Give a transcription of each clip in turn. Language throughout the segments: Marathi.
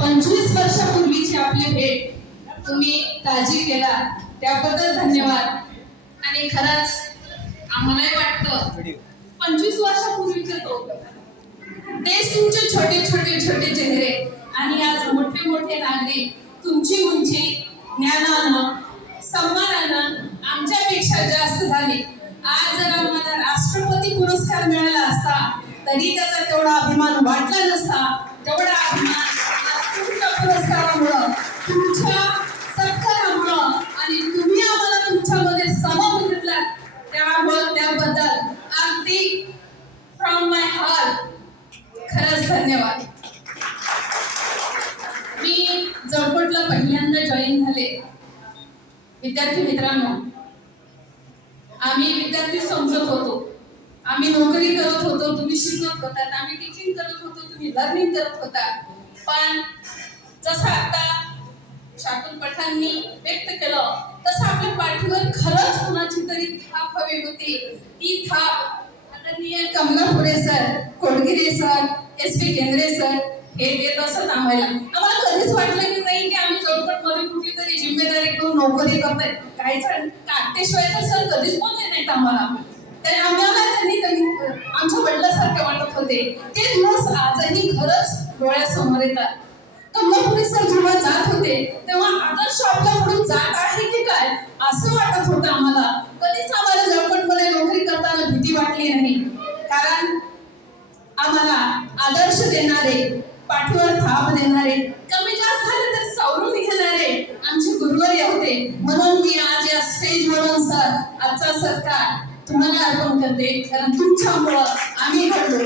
25 वर्षापूर्वीची आपली भेट तुम्ही ताजी केला त्याबद्दल धन्यवाद. आणि खरंच आम्हालाही वाटतं 25 वर्षापूर्वीचे होतं तेच तुमचे छोटे छोटे छोटे चेहरे आणि आज मोठे मोठे नागरिक. तुमची उंची ज्ञानानं सन्मानानं आमच्यापेक्षा जास्त झाली. आज जर आम्हाला राष्ट्रपती पुरस्कार मिळाला असता तरी त्याचा तेवढा अभिमान वाटला नसता. तेवढा अभिमान तुमच्या पुरस्कारामुळं, तुमच्या सत्कारामुळं आणि तुम्ही आम्हाला तुमच्यामध्ये सामावून घेतला त्याबद्दल अगदी फ्रॉम माय हार्ट खरंच धन्यवाद. मी जळकोटला पहिल्यांदा जॉईन झाले. विद्यार्थी मित्रांनो, आम्ही विद्यार्थी समजत होतो, आम्ही नोकरी करत होतो, तुम्ही शिकत होतात, आम्ही टीचिंग करत होतो, तुम्ही लर्निंग करत होता. पण जसं आता शाकुल पठाणनी व्यक्त केलं तसं आपल्या पाठीवर खरंच कुणाची तरी थाप हवी होती. ती थाप आदरणीय कमलापुरे सर, कोडगिरे सर, SP केंद्रे सर हे देत असत आम्हाला. आम्हाला कधीच वाटलं की नाही की आम्ही जळकोटमध्ये कुठली तरी जिम्मेदारी घेऊन नोकरी करतोय. काही जण काटेशिवाय तर सर कधीच बोलले नाहीत आम्हाला. तर आम्हाला त्यांनी आमच्या वडिलांसारखे वाटत होते. ते दिवस आजही खरंच डोळ्यासमोर येतात. कमलापुरे सर जेव्हा जात होते तेव्हा आदर्श आपल्याकडून जात आहे की काय असं वाटत होतं आम्हाला. कधीच आम्हाला जळकोटमध्ये नोकरी करताना भीती वाटली नाही. कारण आम्हाला आदर्श देणारे, पाठीवर थाप देणारे, कमी जास्त झाले तर सावरून घेणारे आमचे गुरुवर्य होते. म्हणून मी आज या स्टेजवरून सर आजचा सत्कार तुम्हाला अर्पण करते. कारण तुमच्यामुळं आम्ही घडलो.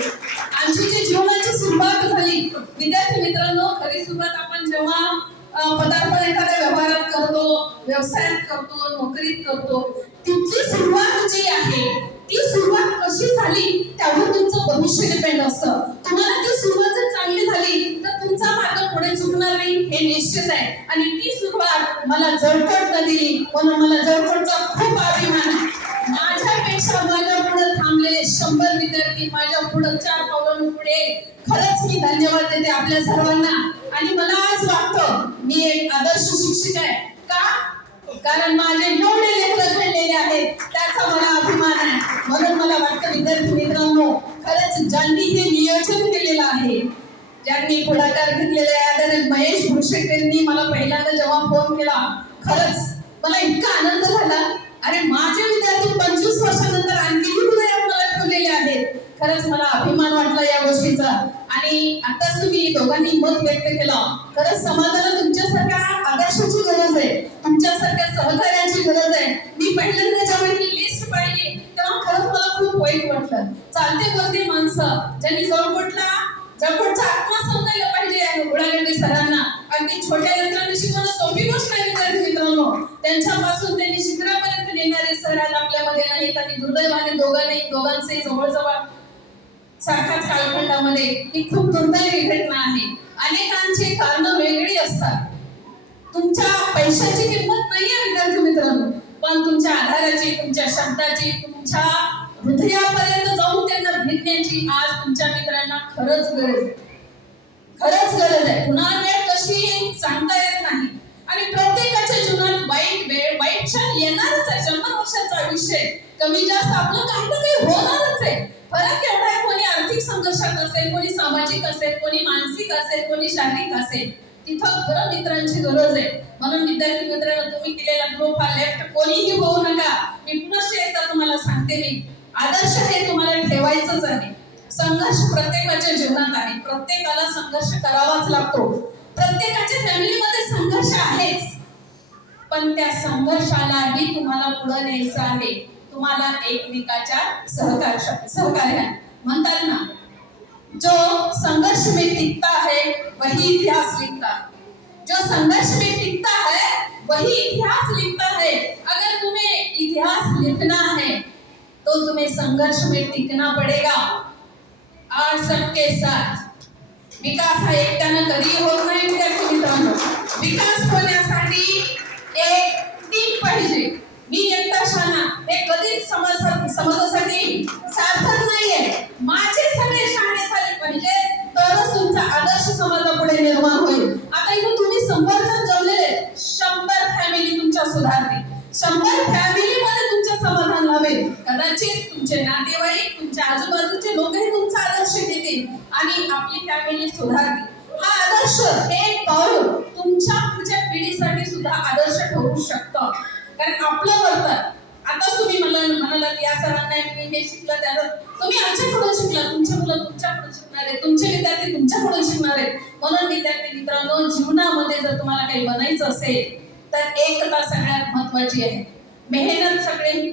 आमची जी जीवनाची सुरुवात झाली विद्यार्थी मित्रांनो, खरी सुरुवात आपण जेव्हा पदार्पण एखाद्या व्यवहारात करतो, व्यवसायात करतो, नोकरीत करतो, तिथली सुरुवात जी आहे ती सुरुवात कशी झाली त्यावर तुमचं भविष्य डिपेंड असतं. तुम्हाला ती सुरुवात जर चांगली झाली तर तुमचा मार्ग पुढे चुकणार नाही हे निश्चित आहे. आणि ती सुरुवात मला जळकोटनं दिली म्हणून मला जळकोटचा खूप अभिमान आहे. माझ्यापेक्षा माझ्या पुढे थांबलेले 100 विद्यार्थी, माझ्या पुढे 4 पावलं पुढे, खरंच मी धन्यवाद देते आपल्या सर्वांना. आणि मला आज वाटतं मी एक आदर्श शिक्षक आहे. का? कारण माझे एवढे लेकरं घडलेले आहेत त्याचा मला अभिमान आहे. म्हणून मला वाटतं विद्यार्थी मित्रांनो, खरंच ज्यांनी हे नियोजन केलेलं आहे, ज्यांनी पुढाकार घेतलेला आहे, आदरणीय महेश भुरशेट यांनी मला पहिल्यांदा जेव्हा फोन केला खरंच मला इतका आनंद झाला. अरे माझे विद्यार्थी 25 वर्षानंतर आणखी हृदयात मला ठेवलेले आहेत. खरंच मला अभिमान वाटला या गोष्टीचा. आणि आताच तुम्ही दोघांनी मत व्यक्त केलं. खरंच समाजाला तुमच्यासारख्या आदर्शाची गरज आहे, तुमच्यासारख्या सहकार्याची गरज आहे. मी पहिल्यांदा जेव्हा ही लिस्ट पाहिली तेव्हा खरंच मला खूप वाईट वाटलं. चालते बोलते माणसं ज्यांनी जळकोटचा आत्मा समजायला पाहिजे उडागंडे सरांना. अगदी छोट्या लेकरांना शिकवणं सोपी गोष्ट आहे विद्यार्थी मित्रांनो. त्यांच्यापासून त्यांनी शिखरापर्यंत नेणारे सर आज आपल्यामध्ये नाहीत. आणि दुर्दैवाने दोघांचे जवळजवळ सारखाच कालखंडामध्ये ही खूप दुर्दैवी घटना आहे. अनेकांची कारणं वेगळी असतात. तुमच्या पैशाची किंमत नाहीये विद्यार्थी मित्रांनो, पण तुमच्या आधाराची, तुमच्या शब्दाची, तुमच्या हृदयापर्यंत जाऊन त्यांना भेटण्याची आज तुमच्या मित्रांना खरंच गरज आहे. खरंच गरज आहे. पुन्हा वेळ कशी सांगता येत नाही. आणि प्रत्येकाच्या जीवनात वाईट क्षण येणारच आहे. 100 वर्षाचा आयुष्य कमी जास्त आपलं काही ना काही होणारच आहे. फरक एवढा आहे, कोणी आर्थिक संघर्षात असेल, कोणी सामाजिक असेल, कोणी मानसिक असेल, कोणी शारीरिक असेल. तिथं खरं मित्रांची गरज आहे. म्हणून विद्यार्थी मित्रांनो, तुम्ही केलेला ग्रुप हा लेफ्ट कोणीही होऊ नका. मी पुन्हा एकदा तुम्हाला सांगते, मी आदर्श हे तुम्हाला ठेवायचंच आहे. संघर्ष प्रत्येकाच्या जीवनात आहे. प्रत्येकाला संघर्ष करावाच लागतो. प्रत्येकाच्या फॅमिलीमध्ये संघर्ष आहेच. पण त्या संघर्षालाही तुम्हाला पुढे न्यायचं आहे. तुम्हाला एकमेकाच्या सहकार्य म्हणतात ना, जो संघर्ष में टिकता है वही इतिहास लिखता है. जो संघर्ष में टिकता है वही इतिहास लिखता है. अगर तुम्हें इतिहास लिखना है तो तुम्हें संघर्ष में टिकना पड़ेगा. और सबके साथ विकास हा एकट्यानं कधी होत नाही विद्यार्थी मित्रांनो. विकास होण्यासाठी एक टीम पाहिजे. मी एकटा शाना हे कधीच समाजासाठी सार्थक नाहीये. माझे सगळे शाणे झाले पाहिजे तरच तुमचा आदर्श समाजापुढे निर्माण होईल. आदर्श हे पाऊल तुमच्या पुढच्या पिढीसाठी सुद्धा आदर्श ठरू शकतं. कारण आपलं वर्तन आता तुम्ही म्हणालात या सरांना मी हे शिकलं त्याला तुम्ही आमच्याकडून शिकला, तुमचे मुलं तुमच्याकडून शिकणार आहे, तुमचे विद्यार्थी तुमच्याकडून शिकणार आहेत. म्हणून विद्यार्थी मित्रांनो, जीवनामध्ये जर तुम्हाला काही बनायचं असेल तर एकता सगळ्यात महत्वाची आहे. मेहनत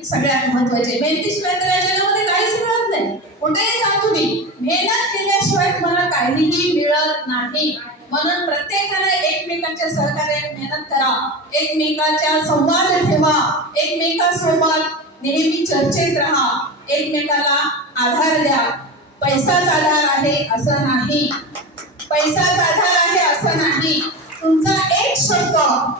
सगळ्यात महत्वाची आहे. मेहनतीशिवाय तर या जगामध्ये काहीच मिळत नाही. कुठेही जा तुम्ही, मेहनत केल्याशिवाय तुम्हाला काहीही मिळत नाही. म्हणून प्रत्येकाने एकमेकांच्या सहकार्याने मेहनत करा, एकमेकांच्या संवाद ठेवा, एकमेकांसोबत नेहमी चर्चेत राहा, एकमेकाला आधार द्या. पैसाच आधार आहे असं नाही, पैसाच आधार आहे असं नाही. तुमचा एक शब्द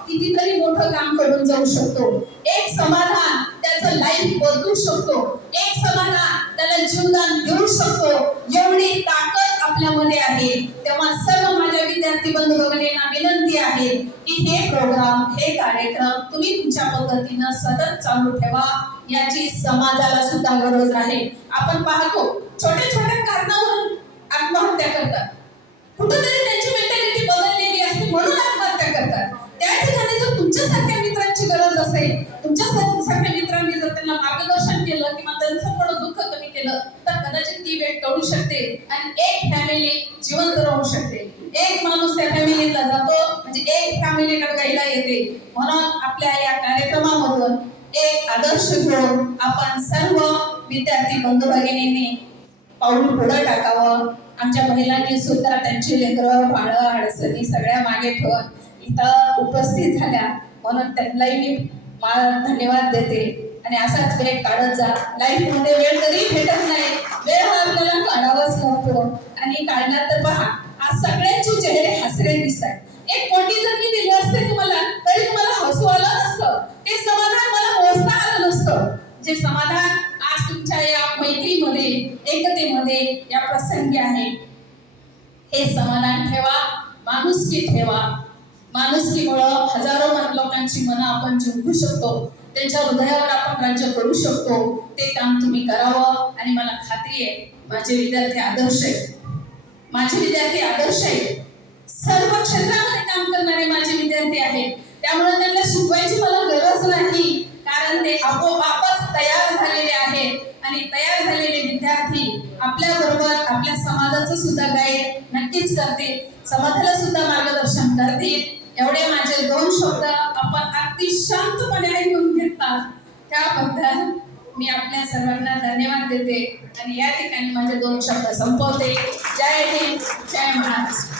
कितीतरी मोठं काम करून जाऊ शकतो. एक समाधान त्याचं लाईफ बदलू शकतो. एक समाधान त्याला जीवदान देऊ शकतो. एवढी ताकद आपल्यामध्ये आहे. तेव्हा सर्व माझ्या विद्यार्थी बंधू भगिनींना विनंती आहे की हे प्रोग्राम, हे कार्यक्रम तुम्ही तुमच्या पद्धतीनं सतत चालू ठेवा. याची समाजाला सुद्धा गरज आहे. आपण पाहतो छोट्या छोट्या कारणावरून आत्महत्या करतात. कुठेतरी त्यांची मेंटॅलिटी बदललेली असते म्हणून आत्महत्या करतात. त्या ठिकाणी जर तुमच्यासारख्या मित्रांची गरज असेल, तुमच्यासारख्या मित्रांनी जर त्यांना मार्गदर्शन केलं किंवा त्यांचं थोडं दुःख कमी केलं तर कदाचित ती वेळ टळू शकते आणि एक फॅमिली जिवंत राहू शकते. एक माणूस त्या फॅमिलीला जातो म्हणजे एक फॅमिली डगाईला येते. म्हणून आपल्या या कार्यक्रमामधून एक आदर्श घेऊन आपण सर्व विद्यार्थी बंधू भगिनींनी पाऊल पुढे टाकावं. आमच्या महिलांनी सुद्धा त्यांची लेकरं बाळं अडचणी सगळ्या मागे ठेवून इथं उपस्थित झाल्या, म्हणून त्यांनाही मी धन्यवाद देते. आणि असाच वेळ काढत जा. लाईफ मध्ये वेळ तरी भेटत नाही, वेळ हा आपल्याला काढावाच लागतो. आणि काढण्यात तर पहा आज सगळ्यांचे चेहरे हसरे दिसतात. एक कोटी जर मी दिले असते तुम्हाला तरी तुम्हाला हसू आलं नसतं. ते समाधान मला मोजता आलं नसतं. जे समाधान आज तुमच्या या मैत्रीमध्ये, एकतेमध्ये या प्रसंगी आहे, हे समाधान ठेवा, माणुसकी ठेवा. माणुसकीमुळं हजारो लोकांची मनं आपण जिंकू शकतो. त्यांच्या हृदयावर आपण राज्य करू शकतो. ते काम तुम्ही करावं. आणि मला खात्री आहे माझे विद्यार्थी आदर्श आहेत. माझे विद्यार्थी आदर्श आहेत. सर्व क्षेत्रामध्ये काम करणारे माझे विद्यार्थी आहेत. त्यामुळे त्यांना शिकवायची मला गरज नाही, कारण ते आपोआपच तयार झालेले आहेत. आणि तयार झालेले विद्यार्थी आपल्या बरोबर आपल्या समाजाचं सुद्धा गाईड नक्कीच करतील, समाजाला सुद्धा मार्गदर्शन करतील. एवढे माझे दोन शब्द आपण अगदी शांतपणे ऐकून घेतात त्याबद्दल मी आपल्या सर्वांना धन्यवाद देते आणि या ठिकाणी माझे दोन शब्द संपवते. जय हिंद, जय महाराष्ट्र.